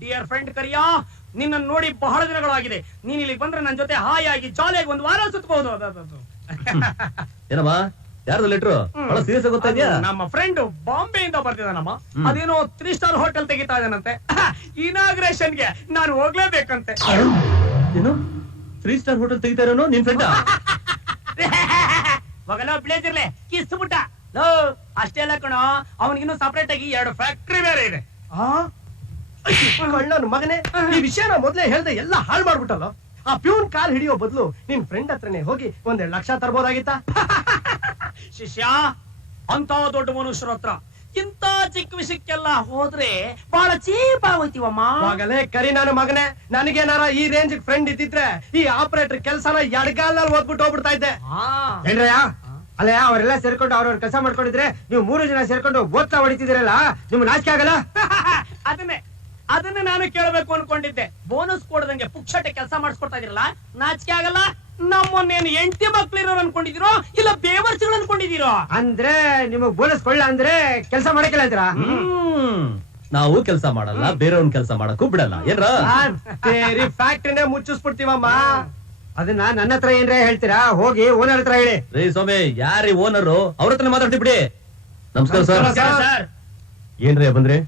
Dear friend ಕರಿಯಾ, ನಿನ್ನ ನೋಡಿ ಬಹಳ ದಿನಗಳಾಗಿದೆ. ನೀನ್ ಇಲ್ಲಿ ಬಂದ್ರೆ ನನ್ನ ಜೊತೆ ಹಾಯಾಗಿ ಜಾಲಿಯಾಗಿ ಒಂದು ವಾರ ಸುತ್ತಬಹುದು. ಏನಮ್ಮ ಯಾರ್ದು ಲೆಟ್ರು? ಬಹಳ ಸೀರಿಯಸ್ ಗೊತ್ತಾ ಇದೆಯಾ? ನಮ್ಮ ಫ್ರೆಂಡ್ ಬಾಂಬೆ ಇಂದ ಬರ್ತಿದ್ದಾನಮ್ಮ. ಅದೇನೋ 3 ಸ್ಟಾರ್ ಹೋಟೆಲ್ ತೆಗಿತಾ ಇದ್ದಾನಂತೆ. ಇನಾಗ್ರೇಷನ್ಗೆ ನಾನು ಹೋಗ್ಲೇಬೇಕಂತೆ. ಏನು 3 ಸ್ಟಾರ್ ಹೋಟೆಲ್ ತೆಗಿತಾ ಇರೋನು ನಿನ್ ಫ್ರೆಂಡ್? ಮಗನ ಬ್ಲೇಜರ್ಲೆ ಕಿಸ್ಬಿಟ್ಟ. ಅಷ್ಟೇ ಅಲ್ಲ ಕಣೋ, ಅವನಿಗಿನ್ನೂ ಸಪರೇಟ್ ಆಗಿ 2 ಫ್ಯಾಕ್ಟ್ರಿ ಬೇರೆ ಇದೆ. ನನ್ನ ಮಗನೇ, ಈ ವಿಷಯನ ಮೊದ್ಲೇ ಹೇಳ್ದೆ ಎಲ್ಲ ಹಾಳು ಮಾಡ್ಬಿಟ್ಟಲ್ಲ. ಆ ಪ್ಯೂನ್ ಕಾಲ್ ಹಿಡಿಯೋ ಬದಲು ನಿನ್ ಫ್ರೆಂಡ್ ಹತ್ರನೇ ಹೋಗಿ 1-2 ಲಕ್ಷ ತರ್ಬೋದಾಗಿತ್ತ. ಶಿಷ್ಯ, ಅಂತ ದೊಡ್ಡ ಮನುಷ್ಯರ ಹತ್ರ ಇಂತ ಚಿಕ್ಕ ವಿಷಯಕ್ಕೆಲ್ಲ ಹೋದ್ರೆ ಬಹಳ ಚೀಪ್ ಆಗೋಯ್ತೀವಮ್ಮ. ಮಗಲೇ ಕರಿ ನನ್ನ ಮಗನೇ, ನನಗೇನಾರ ಈ ರೇಂಜ್ ಫ್ರೆಂಡ್ ಇದ್ದಿದ್ರೆ ಈ ಆಪರೇಟರ್ ಕೆಲ್ಸನ ಎಡಗಾಲಲ್ಲಿ ಓದ್ಬಿಟ್ಟು ಹೋಗ್ಬಿಡ್ತಾ ಇದ್ದೆ. ಏನ್ರಯ್ಯ, ಅಲ್ಲ ಅವರೆಲ್ಲ ಸೇರ್ಕೊಂಡು ಅವ್ರವ್ರ ಕೆಲಸ ಮಾಡ್ಕೊಂಡಿದ್ರೆ ನೀವು 3 ಜನ ಸೇರ್ಕೊಂಡು ಓದ್ತಾ ಹೊಡಿತಿದ್ದೀರಲ್ಲ, ನಿಮ್ಗೆ ನಾಚಿಕೆ ಆಗಲ್ಲ? ಅದನ್ನ ನಾನು ಕೇಳಬೇಕು ಅನ್ಕೊಂಡಿದ್ದೆ. ಬೋನಸ್ ಕೊಡದಂಗೆ ಪುಕ್ಷಟೆ ಕೆಲಸ ಮಾಡಿಸ್ಕೊಡ್ತಾ ಇದೀರಲ್ಲ, ನಾಚಿಕೆ ಆಗಲ್ಲ? ನಮ್ಮನ್ನೇನು 8 ಮಕ್ಳಿರೋ ಅನ್ಕೊಂಡಿದಿರೋ ಇಲ್ಲ ಬೇವರ್ಸಿಗಳು ಅನ್ಕೊಂಡಿದೀರೋ? ಅಂದ್ರೆ ನಿಮಗ್ ಬೋನಸ್ ಕೊಳ್ಳ ಅಂದ್ರೆ ಕೆಲಸ ಮಾಡಕ್ಕಿಲ್ಲ ಅಂತೀರಾ? ನಾವು ಕೆಲಸ ಮಾಡಲ್ಲ, ಬೇರೆಯವ್ನ ಕೆಲಸ ಮಾಡಕ್ಕೂ ಬಿಡಲ್ಲ ಏನ್ರ? ಫ್ಯಾಕ್ಟ್ರಿನೇ ಮುಚ್ಚಿಸ್ಬಿಡ್ತೀವಮ್ಮ. ಅದನ್ನ ನನ್ನ ಹತ್ರ ಏನ್ರೇ ಹೇಳ್ತೀರಾ? ಹೋಗಿ ಓನರ್ ಹತ್ರ ಹೇಳಿ. ರೇ ಸ್ವಾಮಿ, ಯಾರಿ ಓನರು? ಅವ್ರ ಹತ್ರ ಮಾತಾಡ್ತಿ ಬಿಡಿ. ನಮಸ್ಕಾರ ಸರ್. ಏನ್ರೇ ಬಂದ್ರಿ?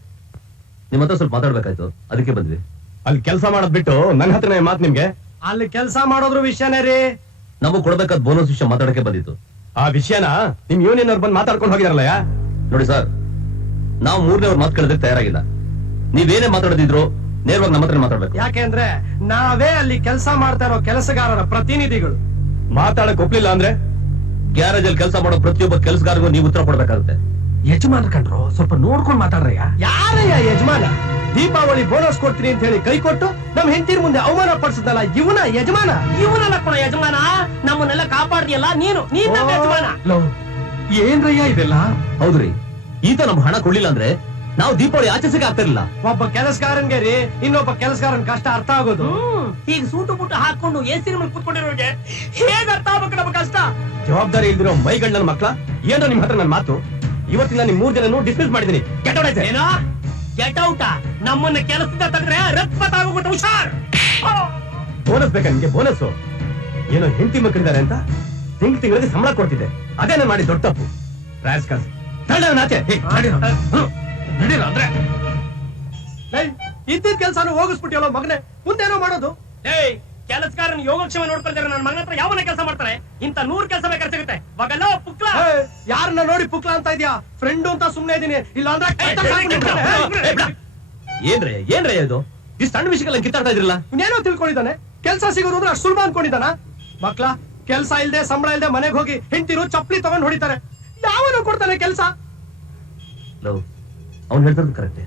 ನಿಮ್ ಹತ್ರ ಸ್ವಲ್ಪ ಮಾತಾಡ್ಬೇಕಾಯ್ತು, ಅದಕ್ಕೆ ಬಂದ್ವಿ. ಅಲ್ಲಿ ಕೆಲಸ ಮಾಡೋದ್ ಬಿಟ್ಟು ನನ್ನ ಹತ್ರನೇ ಮಾತು ನಿಮ್ಗೆ? ಅಲ್ಲಿ ಕೆಲಸ ಮಾಡೋದ್ರ ವಿಷಯನೇ ರೀ. ನಮಗ್ ಕೊಡ್ಬೇಕಾದ ಬೋನಸ್ ವಿಷಯ ಮಾತಾಡಕ್ಕೆ ಬಂದಿತ್ತು. ಆ ವಿಷಯನ ನಿಮ್ ಯೂನಿಯನ್ ಅವ್ರು ಬಂದು ಮಾತಾಡ್ಕೊಂಡು ಹೋಗಿದಾರಲ್ಲ. ನೋಡಿ ಸರ್, ನಾವು 3ನೇವ್ರ ಮಾತು ಕೇಳೋದಕ್ಕೆ ತಯಾರಾಗಿಲ್ಲ. ನೀವೇನೇ ಮಾತಾಡದಿದ್ರು ನೇರವಾಗಿ ನಮ್ಮ ಹತ್ರ ಮಾತಾಡ್ಬೇಕು. ಯಾಕೆಂದ್ರೆ ನಾವೇ ಅಲ್ಲಿ ಕೆಲಸ ಮಾಡ್ತಾ ಇರೋ ಕೆಲಸಗಾರರ ಪ್ರತಿನಿಧಿಗಳು. ಮಾತಾಡಕ್ ಒಪ್ಲಿಲ್ಲ ಅಂದ್ರೆ ಗ್ಯಾರೇಜ್ ಅಲ್ಲಿ ಕೆಲಸ ಮಾಡೋ ಪ್ರತಿಯೊಬ್ಬ ಕೆಲಸಗಾರರಿಗೂ ನೀವು ಉತ್ತರ ಕೊಡ್ಬೇಕಾಗುತ್ತೆ. ಯಜಮಾನ ಕಂಡ್ರು ಸ್ವಲ್ಪ ನೋಡ್ಕೊಂಡು ಮಾತಾಡ್ರಯ್ಯ. ಯಾರಯ್ಯ ಯಜಮಾನ? ದೀಪಾವಳಿ ಬೋನಸ್ ಕೊಡ್ತೀನಿ ಅಂತ ಹೇಳಿ ಕೈ ಕೊಟ್ಟು ನಮ್ ಹೆಂಡತಿರ ಮುಂದೆ ಅವಮಾನ ಪಡಿಸಿದ್ನಲ್ಲ, ಇವನ ಯಜಮಾನ? ಇವನಲ್ಲ ಕೊಡ ಯಜಮಾನ, ನಮ್ಮನ್ನೆಲ್ಲ ಕಾಪಾಡ್ದಿಯಲ್ಲ ನೀನು. ನೀನ್ ನಮ್ಮ ಯಜಮಾನ. ಏನ್ರಯ್ಯ ಇದೆಲ್ಲ? ಹೌದ್ರಿ, ಈತ ನಮ್ ಹಣ ಕೊಡ್ಲಿಲ್ಲ ಅಂದ್ರೆ ನಾವು ದೀಪಾವಳಿ ಆಚರಿಸಕ್ಕೆ ಆಗ್ತಿರ್ಲಿಲ್ಲ. ಒಬ್ಬ ಕೆಲಸಗಾರನ್ಗೆ ರೀ ಇನ್ನೊಬ್ಬ ಕೆಲಸಗಾರನ್ ಕಷ್ಟ ಅರ್ಥ ಆಗೋದು. ಈಗ ಸೂಟು ಬುಟ್ಟು ಹಾಕೊಂಡು ಎಸಿ ರೂಮಲ್ಲಿ ಕೂತ್ಕೊಂಡಿರೋರಿಗೆ ಹೇಗ್ ಅರ್ಥ ಆಗ್ಬೇಕು ನಮ್ಮ ಕಷ್ಟ? ಜವಾಬ್ದಾರಿ ಇಲ್ದಿರೋ ಮೈಗಂಡ್ ನನ್ನ ಮಕ್ಳ, ಏನೋ ನಿಮ್ ಹತ್ರ ನನ್ನ ಮಾತು. ಇವತ್ತಿನ ನಿಮ್ 3 ಜನನು ಡಿಸ್ಮಿಸ್ ಮಾಡಿದೀನಿ. ಏನೋ ಗೆಟ್ ಔಟ್? ನಮ್ಮನ್ನ ಕೆಲಸದಿಂದ ತೆಗೆದ್ರೆ ರಕ್ತ ಆಗೋಗ್ಬಿಟ್ಟು ಹುಷಾರ್. ಬೋನಸ್ ಬೇಕಾ ನಿಮ್ಗೆ? ಬೋನಸ್ ಏನೋ ಹೆಂಡತಿ ಮಕ್ಕಳಿದ್ದಾರೆ ಅಂತ ತಿಂಗಳಿಗೆ ಸಂಬಳ ಕೊಡ್ತಿದ್ದೆ. ಅದೇನ ಮಾಡಿ ದೊಡ್ಡ ತಪ್ಪು. ಅಂದ್ರೆ ಇದ್ದಿದ್ ಕೆಲ್ಸಾನು ಹೋಗಿಸ್ಬಿಟ್ಟಿಯಲ್ಲ ಮಗನೆ, ಮುಂದೇನೋ ಮಾಡೋದು. ಕೆಲಸಗಾರನ ಯೋಗಕ್ಷೇಮ ನೋಡ್ಕೊಳ್ತಾರೆ. ನನ್ನ ಮಗನ ಹತ್ರ ಯಾವನ ಕೆಲಸ ಮಾಡ್ತಾರೆ? ಇಂತ 100 ಕೆಲಸ ಬೇಕಾದ್ರೆ ಸಿಗುತ್ತೆ. ಮಗಲ್ಲ ಪುಕ್ಲ, ಯಾರನ್ನ ನೋಡಿ ಪುಕ್ಲ ಅಂತ ಇದ್ಯಾ? ಫ್ರೆಂಡು ಅಂತ ಸುಮ್ನೆ ಇದೀನಿ, ಇಲ್ಲ ಅಂದ್ರೆ ಏನ್ರೇ ಇದು? ಈ ಸಣ್ಣ ವಿಷಯಕ್ಕೆಲ್ಲ ಕಿತ್ತಾಡ್ತಾ ಇದ್ರಲ್ಲ. ಇನ್ನೇನೋ ತಿಳ್ಕೊಂಡಿದ್ದಾನೆ. ಕೆಲ್ಸ ಸಿಗೋದು ಅಂದ್ರೆ ಅಷ್ಟು ಸುಲಭ ಅನ್ಕೊಂಡಿದ್ದಾನ? ಮಕ್ಳ, ಕೆಲ್ಸ ಇಲ್ದೆ ಸಂಬಳ ಇಲ್ದೆ ಮನೆಗೆ ಹೋಗಿ ಹೆಂಡತಿರು ಚಪ್ಪಲಿ ತಗೊಂಡ್ ಹೊಡಿತಾರೆ. ಯಾವನು ಕೊಡ್ತಾನೆ ಕೆಲ್ಸ? ಅವ್ನು ಹೇಳ್ತದ್ದು ಕರೆಕ್ಟೇ,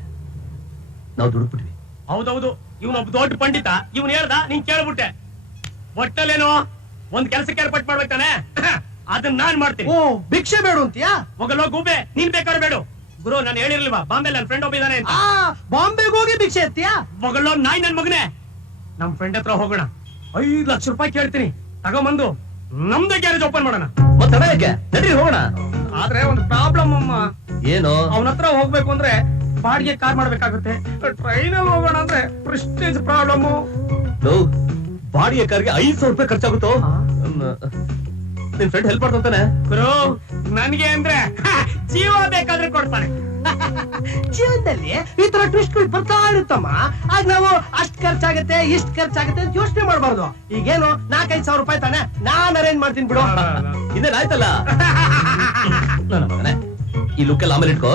ನಾವು ದುಡುಕ್ಬಿಟ್ವಿ. ಹೌದೌದು, ಇವನೊಬ್ಬ ದೊಡ್ಡ ಪಂಡಿತ. ಇವನ್ ಹೇಳ್ದ, ನೀನ್ ಕೇಳ್ಬಿಟ್ಟೆ. ಒಟ್ಟಲ್ಲೇನೋ ಒಂದ್ ಕೆಲ್ಸಕ್ಕೆ ಏರ್ಪಾಟ್ ಮಾಡ್ಬೇಕಾನೆ, ಅದನ್ನ ನಾನ್ ಮಾಡ್ತೀನಿ. ಓ, ಭಿಕ್ಷೆ ಬೇಡು ಅಂತೀಯಾ? ಹೋಗಲ್ಲೋ ಗೂಬೆ, ನೀನ್ ಬೇಕಾದ್ರೆ ಬೇಡು. ಗುರು, ನಾನು ಹೇಳಿರ್ಲಿಲ್ವಾ ಬಾಂಬೆ ನನ್ನ ಫ್ರೆಂಡ್ ಒಬ್ಬ ಇದಾನೆ ಅಂತ? ಬಾಂಬೆಗೆ ಹೋಗಿ ಭಿಕ್ಷೆ ಎತ್ತೀಯಾ? ಹೋಗಲ್ಲೋ ನಾಯಿ ನನ್ ಮಗನೇ. ನಮ್ ಫ್ರೆಂಡ್ ಹತ್ರ ಹೋಗೋಣ, 5 ಲಕ್ಷ ರೂಪಾಯಿ ಕೇಳ್ತೀನಿ. ತಗೊಂಬಂದು ನಮ್ದೇ ಗ್ಯಾರೇಜ್ ಓಪನ್ ಮಾಡೋಣ. ಮತ್ತೆ ನಡ್ರಿ ಹೋಗೋಣ. ಆದ್ರೆ ಒಂದು ಪ್ರಾಬ್ಲಮ್ ಅಮ್ಮ. ಏನು? ಅವನ ಹತ್ರ ಹೋಗ್ಬೇಕು ಅಂದ್ರೆ ಬಾಡಿಗೆ ಕಾರ್ ಮಾಡ್ಬೇಕಾಗುತ್ತೆ. ಟ್ರೈನ್ ಅಲ್ಲಿ ಹೋಗೋಣ ಅಂದ್ರೆ ಪ್ರೆಸ್ಟೀಜ್ ಪ್ರಾಬ್ಲಮ್. ಬಾಡಿಗೆ ಕಾರ್ಗೆ 500 ರೂಪಾಯಿ ಖರ್ಚಾಗುತ್ತೋ? ನಿನ್ ಫ್ರೆಂಡ್ ಹೆಲ್ಪ್ ಮಾಡ್ತಾನೆ. ಗುರು, ನನ್ಗೆ ಅಂದ್ರೆ ಜೀವ ಬೇಕಾದ್ರೆ ಕೊಡ್ತಾನೆ. ಜೀವನದಲ್ಲಿ ಈ ತರ ಟ್ವಿಸ್ಟ್ಗಳು ಬರ್ತಾ ಇರುತ್ತಮ್ಮ. ಆಗ ನಾವು ಅಷ್ಟ್ ಖರ್ಚಾಗತ್ತೆ ಇಷ್ಟ್ ಖರ್ಚಾಗತ್ತೆ ಅಂತ ಯೋಚನೆ ಮಾಡಬಾರ್ದು. ಈಗೇನು 4-5 ಸಾವಿರ ರೂಪಾಯಿ ತಾನೆ, ನಾನ್ ಅರೇಂಜ್ ಮಾಡ್ತೀನಿ ಬಿಡು. ಇದೇನ್ ಆಯ್ತಲ್ಲ ನನ್ನ ಮಗನೇ. ಈ ಲುಕ್ ಎಲ್ಲ ಆಮೇಲೆ ಇಟ್ಕೋ.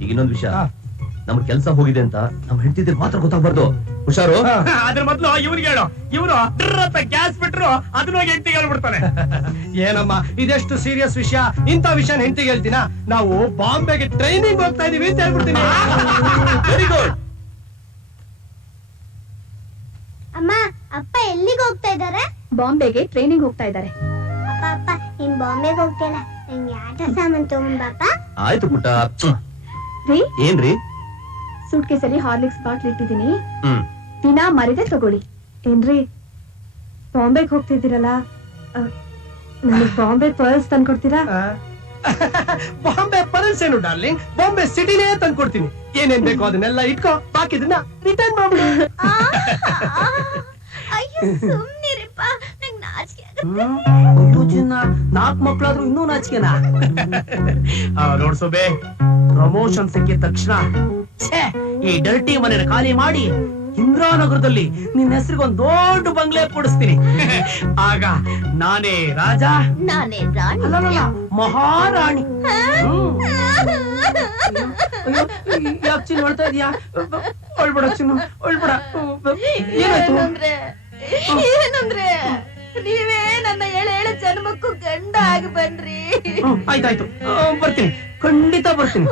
ಈಗ ಇನ್ನೊಂದು ವಿಷಯ, ನಮ್ ಕೆಲ್ಸ ಹೋಗಿದೆ ಅಂತ ನಮ್ ಹೆಂಡತಿದ್ರೆ ಮಾತ್ರ ಗೊತ್ತಾಗ್ಬಾರ್ದು. ಹುಷಾರು. ಅದ್ರ ಮೊದ್ಲು ಇವ್ರಿಗೆ ಹೇಳು. ಇವ್ರು ಗ್ಯಾಸ್ ಬಿಟ್ರು ಅದನ್ನ ಹೆಂಡತಿಗೆ ಹೇಳ್ಬಿಡ್ತಾನೆ. ಏನಮ್ಮ ಇದೆಷ್ಟು ಸೀರಿಯಸ್ ವಿಷಯ, ಇಂಥ ವಿಷಯ ಹೆಂಡತಿಗೆ ಹೇಳ್ತೀನ? ನಾವು ಬಾಂಬೆಗೆ ಟ್ರೈನಿಂಗ್ ಹೋಗ್ತಾ ಇದೀವಿ ಅಂತ ಹೇಳ್ಬಿಡ್ತೀನಿ. Very good. ಅಮ್ಮ, ಅಪ್ಪ ಎಲ್ಲಿಗೆ ಹೋಗ್ತಾ ಇದ್ದಾರೆ? ಬಾಂಬೆಗೆ ಟ್ರೈನಿಂಗ್ ಹೋಗ್ತಾ ಇದ್ದಾರೆ. ಅಪ್ಪ ಅಪ್ಪ, ನೀನ್ ಬಾಂಬೆಗೆ ಹೋಗ್ತಿಲ್ಲ, ನಂಗೆ ಆಟ ಸಾಮಾನ್ ತಗೊಂಬಾಪ. ಆಯ್ತು ಪುಟ್ಟ. ರೀ, ಏನ್ರಿ? ಸೂಟ್ ಕೇಸಲ್ಲಿ ಹಾರ್ಲಿಕ್ಸ್ ಬಾಟ್ಲ್ ಇಟ್ಟಿದ್ದೀನಿ, ದಿನ ಮರಿದೆ ತಗೊಳ್ಳಿ. ಏನ್ರಿ, ಬಾಂಬೆಗೆ ಹೋಗ್ತಿದ್ದೀರಲ್ಲ, ನನಗೆ ಬಾಂಬೆ ಪರ್ಸ್ ತಂದ್ಕೊಡ್ತೀರಾ? ಬಾಂಬೆ ಪರಲ್ಸ್ ಏನು ಡಾರ್ಲಿಂಗ್, ಬಾಂಬೆ ಸಿಟಿನೇ ತಂದ್ಕೊಡ್ತೀನಿ. ಏನೇನ್ ಬೇಕೋ ಅದನ್ನೆಲ್ಲ ಇಟ್ಕೋ, ಬಾಕಿದನ್ನ ರಿಟರ್ನ್ ಮಾಡ್ಬಿಡು. ಅಯ್ಯೋ ಸುಮ್ನಿರಪ್ಪ, ನಂಗ್ ನಾಚಿಕೆ ಆಗುತ್ತೆ. ಅಯ್ಯೋ ಚಿನ್ನ, 4 ಮಕ್ಳಾದ್ರೂ ಇನ್ನೂ ನಾಚಿಕೆನಾ? ನೋಡ್ಸೋಬೆ, ಪ್ರಮೋಷನ್ ಸಿಕ್ಕಿದ ತಕ್ಷಣ ಛೇ, ಈ ಡರ್ಟಿ ಮನೆನ ಖಾಲಿ ಮಾಡಿ ಇಂದ್ರಾನಗರದಲ್ಲಿ ನಿನ್ನ ಹೆಸರಿಗೊಂದು ದೊಡ್ಡ ಬಂಗ್ಲೆ ಕೊಡಿಸ್ತೀನಿ. ಆಗ ನಾನೇ ರಾಜ, ನಾನೇ ರಾಣಿ. ಅಲ್ಲಲ್ಲ ಮಹಾರಾಣಿ. ಯಾಕೆ ಚಿನ್ನ ಹೇಳ್ತಾ ಇದೀಯಾ? ಒಳ್ಬೇಡ ಚಿನ್ನ, ಒಳ್ಬೇಡ. ಏನಾಯ್ತು? ಏನಂದ್ರೆ ನೀವೇ ನನ್ನ ಎಳೆ ಜನ್ಮಕ್ಕೂ ಗಂಡ ಆಗಿ ಬನ್ರಿ. ಆಯ್ತಾಯ್ತು, ಬರ್ತೀನಿ, ಖಂಡಿತ ಬರ್ತೀನಿ.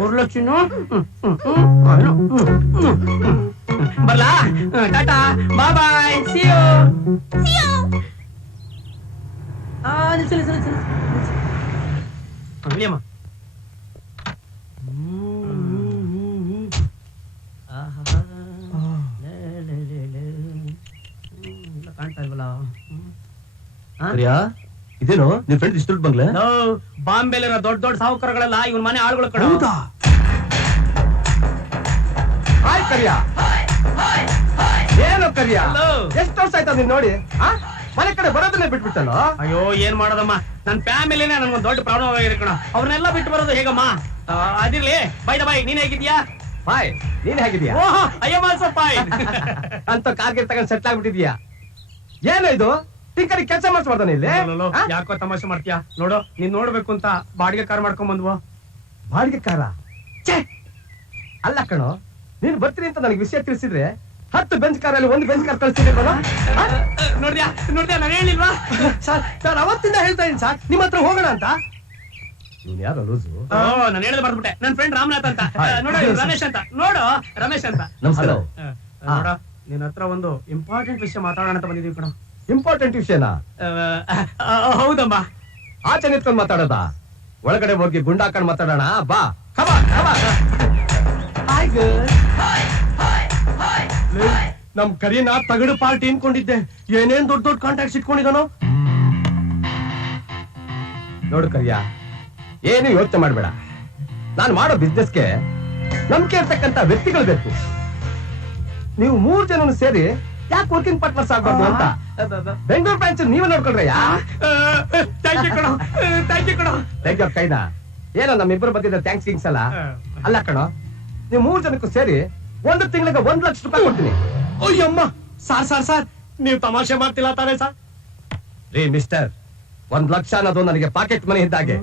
ಬರ್ಲ ಚಿನ್ನ? ಬರ್ಲಾ? ಟಾಟಾ, ಬಾಯ್ ಬಾಯ್, ಸಿ ಯು. ಅಮ್ಮ ಕಾಣ್ತಾ ಇಲ್ವಲ್ಲ? ಕರಿಯಾ, ಇದೇನು ನಿನ್ ಫ್ರೆಂಡ್ ಇಷ್ಟು ದೊಡ್ಡ ಬಂಗ್ಲೆ? ಬಾಂಬೆಲಿರೋ ದೊಡ್ಡ ದೊಡ್ಡ ಸಾಹುಕಾರಗಳೆಲ್ಲ ಇವನ್ ಮನೆ ಆಳುಗಳು ಕಡೆ. ಹಾಯ್ ಕರಿಯಾ. ಏನು ಕರಿಯಾ, Hello. ಎಷ್ಟು ವರ್ಷ ಆಯ್ತಾ ನೀನ್ ನೋಡಿ? ಮನೆ ಕಡೆ ಬರೋದನ್ನೇ ಬಿಟ್ಬಿಟ್ಟಲ್ಲ. ಅಯ್ಯೋ ಏನ್ ಮಾಡೋದಮ್ಮ, ನನ್ ಫ್ಯಾಮಿಲಿನೇ ನನ್ಗೊಂದು ದೊಡ್ಡ ಪ್ರಾಬ್ಲಮ್ ಆಗಿದೆ ಕಣ. ಅವ್ರನ್ನೆಲ್ಲ ಬಿಟ್ಟು ಬರೋದು ಹೇಗಮ್ಮ? ಅದಿರ್ಲಿ, ಬೈ ದ ಬೈ, ನೀನ್ ಹೇಗಿದ್ಯಾ? ಬಾಯ್, ನೀನ್ ಹೇಗಿದ್ಯಾ? ಓಹ್, ಅಯ್ಯೋ ಮಾಲ್ಸ ಬಾಯ್. ಅಂತ ಕಾರ್ಗಿರ್ ತಗೊಂಡ್ ಸೆಟ್ಲ್ ಆಗ್ಬಿಟ್ಟಿದ್ಯಾ. ಏನು ಇದು, ಟಿಂಕರಿ ಕೆಲಸ ಮಾಡಿಸ್ಬಾರ್ದ ಇಲ್ಲಿ? ಯಾಕೋ ತಮಾಷೆ ಮಾಡ್ತೀಯಾ? ನೋಡು, ನೀನ್ ನೋಡ್ಬೇಕು ಅಂತ ಬಾಡಿಗೆ ಕಾರ್ ಮಾಡ್ಕೊಂಡ್ ಬಂದ್ವು. ಬಾಡಿಗೆ ಕಾರ? ಛೇ, ಅಲ್ಲ ಕಣೋ, ನೀನ್ ಬರ್ತೀನಿ ಅಂತ ನನಗೆ ವಿಷಯ ತಿಳಿಸಿದ್ರೆ 10 ಬೆಂಚ್ ಕಾರಲ್ಲಿ 1 ಬೆಂಚ್ ಕಾರ್ ಕಳಿಸ್ತಿದ್ದೆ. ನೋಡ್ದ್ಯಾ ನೋಡ್ದ್ಯಾ, ನಾನು ಹೇಳಿಲ್ವಾ? ಸರ್, ನಾನು ಅವತ್ತಿಂದ ಹೇಳ್ತಾ ಇದ್ದೀನಿ ಸರ್, ನಿಮ್ಮ ಹತ್ರ ಹೋಗೋಣ ಅಂತ. ನೀನ್ ಯಾರು ಲೂಸು? ನಾನು ಹೇಳದ್ ಬರ್ಬಿಟ್ಟೆ. ನನ್ ಫ್ರೆಂಡ್ ರಾಮನಾಥ್ ಅಂತ. ನೋಡು, ಇವ್ನು ರಮೇಶ್ ಅಂತ. ನೋಡು, ರಮೇಶ್ ಅಂತ. ನಮಸ್ಕಾರ. ನೋಡ, ನಿನ್ ಹತ್ರ ಒಂದು ಇಂಪಾರ್ಟೆಂಟ್ ವಿಷಯ ಮಾತಾಡೋಣ ಅಂತ ಬಂದಿದೀವಿ ಕಣ. ಇಂಪಾರ್ಟೆಂಟ್ ವಿಷಯನಾ? ಹೌದಮ್ಮ. ಆಚೆ ನಿಂತ್ಕೊಂಡ್ ಮಾತಾಡೋದಾ? ಒಳಗಡೆ ಹೋಗಿ ಗುಂಡಾಕೊಂಡ್ ಮಾತಾಡೋಣ ಬಾ. ನಮ್ ಕರಿಯನ ತಗಡು ಪಾರ್ಟಿ ಅನ್ಕೊಂಡಿದ್ದೆ, ಏನೇನ್ ದೊಡ್ಡ ದೊಡ್ಡ ಕಾಂಟ್ಯಾಕ್ಟ್ಸ್ ಇಟ್ಕೊಂಡಿದಾನೋ. ನೋಡು ಕರಿಯ, ಏನು ಯೋಚನೆ ಮಾಡ್ಬೇಡ. ನಾನು ಮಾಡೋ ಬಿಸ್ನೆಸ್ಗೆ ನಂಬಿಕೆ ಇರ್ತಕ್ಕಂತ ವ್ಯಕ್ತಿಗಳು ಬೇಕು. ನೀವು 3 ಜನನು ಸೇರಿ ಯಾಕೆ ವರ್ಕಿಂಗ್ ಪಾರ್ಟ್ನರ್ಸ್ ಆಗ್ಬಾರ್ದು ಅಂತ ಬೆಂಗಳೂರು ಬ್ರಾಂಚ್ ನೀವೇ ನೋಡ್ಕೊಳ್ರಯ್ಯ. ಥ್ಯಾಂಕ್ ಯು ಕಣ, ಥ್ಯಾಂಕ್ ಯು ಕಣ. ಥ್ಯಾಂಕ್ ಯು ಕೈನಾ. ಏನೋ ನಮ್ಮಿಬ್ಬರು ಬಂದಿದ್ದ ಥ್ಯಾಂಕ್ಸ್ ಗಿಂಗ್ಸ್ ಅಲ್ಲ. ಅಲ್ಲ ಕಣೋ, ನೀವು 3 ಜನಕ್ಕೂ ಸೇರಿ 1 ತಿಂಗಳಿಗೆ 1 ಲಕ್ಷ ರೂಪಾಯಿ ಕೊಡ್ತೀನಿ. ಅಯ್ಯಮ್ಮ, ಸಾರ್ ನೀವು ತಮಾಷೆ ಮಾಡ್ತಿಲ್ಲ ತಾನೇ ಸರ್? ರೀ ಮಿಸ್ಟರ್, 1 ಲಕ್ಷ ಅನ್ನೋದು ನನಗೆ ಪಾಕೆಟ್ ಮನಿ ಇದ್ದಾಗೆ.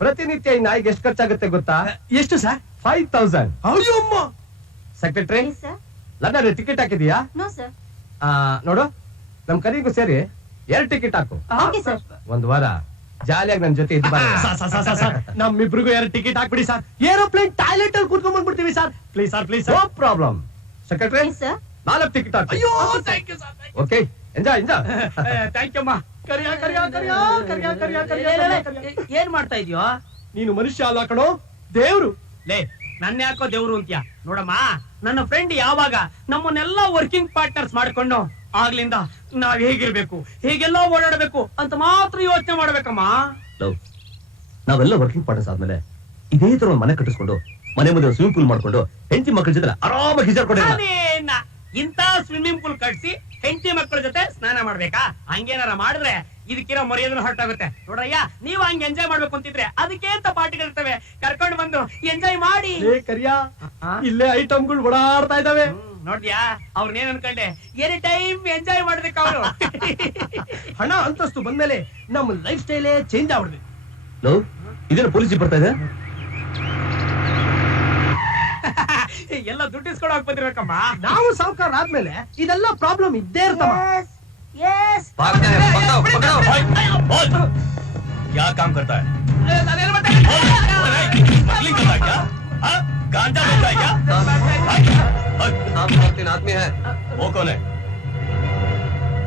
ಪ್ರತಿನಿತ್ಯ ಈ ನಾಯಿಗೆ ಎಷ್ಟು ಖರ್ಚಾಗುತ್ತೆ ಗೊತ್ತಾ? ಎಷ್ಟು ಸರ್? 5000. ಅಯ್ಯಮ್ಮ. ಸೆಕ್ರೆಟರಿ, ಲಂಡನ್ ಟಿಕೆಟ್ ಹಾಕಿದೀಯಾ? No sir. ನೋಡು, ನಮ್ ಕರಿಗೂ ಸೇರಿ 2 ಟಿಕೆಟ್ ಹಾಕು. Okay sir. 1 ವಾರ ಜಾಲಿಯಾಗಿ ನನ್ ಜೊತೆ ಇದ್ದು ಬಾ. ನಮ್ಮಿಬ್ರಿಗೂ 2 ಟಿಕೆಟ್ ಹಾಕ್ಬಿಡಿ ಸರ್. ಏರೋಪ್ಲೇನ್ ಟಾಯ್ಲೆಟ್ ಅಲ್ಲಿ ಕೂತ್ಕೊಂಡ್ ಬಂದ್ಬಿಡ್ತೀವಿ sir. Please sir, please no sir. Problem. Secretary, Yes, sir. 4 ticket ಹಾಕು. ಅಯ್ಯೋ, thank you sir. Okay, enjoy. Thank you ಅಮ್ಮ. ಏನ್ ಮಾಡ್ತಾ ಇದೀಯೋ? ನೀನು ಮನುಷ್ಯ ಅಲ್ಲ ಕಣೋ, ದೇವ್ರು. ಲೇ, ನನ್ನ ಯಾಕೋ ದೇವ್ರು ಅಂತ್ಯ? ನೋಡಮ್ಮ, ನನ್ನ ಫ್ರೆಂಡ್ ಯಾವಾಗ ನಮ್ಮನ್ನೆಲ್ಲ ವರ್ಕಿಂಗ್ ಪಾರ್ಟ್ನರ್ಸ್ ಮಾಡ್ಕೊಂಡು ಆಗ್ಲಿಂದ ನಾವ್ ಹೇಗಿರ್ಬೇಕು, ಹೇಗೆಲ್ಲ ಓಡಾಡಬೇಕು ಅಂತ ಮಾತ್ರ ಯೋಚನೆ ಮಾಡ್ಬೇಕಮ್ಮ. ನಾವೆಲ್ಲ ವರ್ಕಿಂಗ್ ಪಾರ್ಟರ್ಸ್ ಆದ್ಮೇಲೆ ಇದೇ ತರ ಒಂದು ಮನೆ ಕಟ್ಟಿಸ್ಕೊಂಡು ಮನೆ ಮುಂದೆ ಸ್ವಿಮ್ಮಿಂಗ್ ಪೂಲ್ ಮಾಡ್ಕೊಂಡು ಹೆಂಡತಿ ಮಕ್ಕಳ ಜೊತೆ ಆರಾಮಾಗಿ ಹಿಜಾಡ್ಕೊಂಡು ಅದೇನ ಇಂತ ಸ್ವಿಮ್ಮಿಂಗ್ ಪೂಲ್ ಕಟ್ಸಿ ಹೆಂಡತಿ ಮಕ್ಕಳ ಜೊತೆ ಸ್ನಾನ ಮಾಡ್ಬೇಕಾ? ಹಂಗೇನಾರ ಮಾಡಿದ್ರೆ ಇದಕ್ಕಿರೋ ಮರ್ಯಾದನ ಹೊರಟಾಗುತ್ತೆ. ನೋಡ್ರಯ್ಯ, ನೀವು ಹಂಗೆ ಎಂಜಾಯ್ ಮಾಡ್ಬೇಕು ಅಂತಿದ್ರೆ ಅದಕ್ಕೆ ಅಂತ ಪಾರ್ಟಿಗಳಿರ್ತವೆ, ಕರ್ಕೊಂಡು ಬಂದು ಎಂಜಾಯ್ ಮಾಡಿ. ಕರಿಯಾ, ಇಲ್ಲೇ ಐಟಮ್ಗಳು ಓಡಾಡ್ತಾ ಇದಾವೆ. ನೋಡ್ದ್ಯಾ, ಅವ್ರನ್ನೇನ್ ಅನ್ಕೊಂಡೆ, ಎನಿ ಟೈಮ್ ಎಂಜಾಯ್ ಮಾಡ್ಬೇಕು ಅವರು. ಹಣ ಅಂತಸ್ತು ಬಂದ್ಮೇಲೆ ನಮ್ಮ ಲೈಫ್ ಸ್ಟೈಲೇ ಚೇಂಜ್ ಆಗ್ಬಿಡ್ದೆ. ಇದೇನು ಪೊಲೀಸ್ ಬರ್ತಾ ಇದೆ? ಎಲ್ಲ ದುಡ್ಡು ಇಸ್ಕೊಂಡು ಹೋಗಿ ಬಂದಿರ್ಬೇಕಮ್ಮ. ನಾವು ಸಾವುಕಾರ ಆದ್ಮೇಲೆ ಇದೆಲ್ಲ ಪ್ರಾಬ್ಲಮ್ ಇದ್ದೇ ಇರ್ತಮ್ಮ. Yes. क्या काम करता है? गांजा बेचता है क्या? आदमी है, वो कौन है?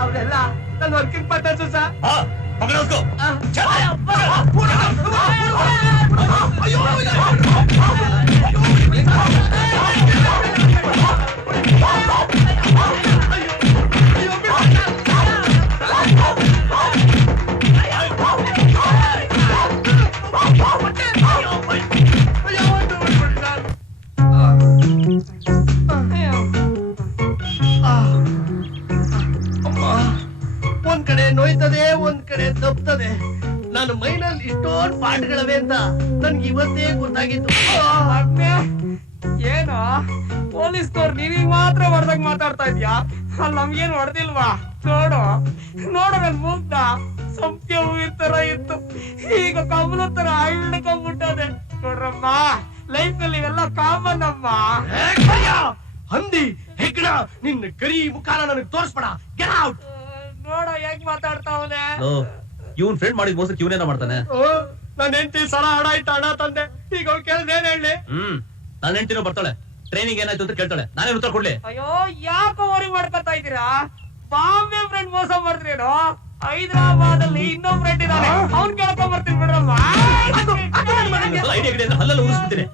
ಅವರೆಲ್ಲ ನನ್ನ ವರ್ಕಿಂಗ್ ಪಾರ್ಟ್ನರ್ಸ್ ಸರ್. हाँ, पकड़ो उसको. ಒಂದ್ ಕಡೆ ನೋಯ್ತದೆ, ಒಂದ್ ಕಡೆ ತಪ್ತದೆ. ನನ್ನ ಮೈನಲ್ಲಿ ಇಷ್ಟೊಂದು ಪಾಠಗಳವೆ ಅಂತ ನನ್ಗೆ ಇವತ್ತೇ ಗೊತ್ತಾಗಿತ್ತು. ಏನು ಪೊಲೀಸ್ನವ್ರು ನೀವೀಗ ಮಾತ್ರ ಹೊಡೆದಾಗ ಮಾತಾಡ್ತಾ ಇದ್ಯಾ? ಅಲ್ಲಿ ನಮ್ಗೇನು ಹೊಡೆದಿಲ್ವಾ? ನೋಡು ನೋಡು ನನ್ ಮುಗ್ಧ ಸಂಪ್ಯ ಹೂವಿನ ತರ ಇತ್ತು, ಈಗ ಕಮಲ ತರ ಅಳ್ಕೊಂಡ್ಬಿಟ್ಟದೆ. ನೋಡ್ರಮ್ಮ, ಲೈಫ್ ನಲ್ಲಿ ಇವೆಲ್ಲ ಕಾಮನ್ ಅಮ್ಮ. ಹಂದಿ ಹೆಗ್ಗಣ, ನಿನ್ನ ಕರಿ ಮುಖಾನ ನನಗೆ ತೋರಿಸ್ಬೇಡ. Get out. ನೋಡ ಹೆಂಗ್ ಮಾತಾಡ್ತಾವನೆ. ಇವನ್ ಫ್ರೆಂಡ್ ಮಾಡಿದ ಮೋಸಕ್ಕೆ ಇವನೇನ ಮಾಡ್ತಾನೆ? ನನ್ನ ಹೆಂಡತಿ ಸಲ ಹಣ ಆಯ್ತು, ಹಣ ತಂದೆ. ಈಗ ಅವ್ಳು ಕೇಳಿದ್ರೆ ಏನ್ ಹೇಳಿ? ನನ್ನ ಹೆಂಡತಿನೂ ಬರ್ತಾಳೆ, ಟ್ರೈನಿಂಗ್ ಏನಾಯ್ತು ಅಂತ ಕೇಳ್ತಾಳೆ. ನಾನೇನು ಉತ್ತರ ಕೊಡ್ಲಿ? ಅಯ್ಯೋ, ಯಾಕೋ ವರಿ ಮಾಡ್ಕೊತಾ ಇದ್ದೀರಾ? ಬಾಂಬೆ ಫ್ರೆಂಡ್ ಮೋಸ ಮಾಡಿದ್ರೇನು? ಹೈದರಾಬಾದ್ ಅಲ್ಲಿ ಇನ್ನೊಬ್ಬ ಫ್ರೆಂಡ್ ಇದ್ದಾನೆ, ಅವ್ನ್ ಕೇಳ್ಕೊಂಡ್ ಬರ್ತೀನಿ ಬಿಡ್ರಮ್ಮ. ಐಡಿಯಾ ಹಲ್ಲಲ್ಲಿ ಉಳಿಸ್ಬಿಡ್ತೀನಿ.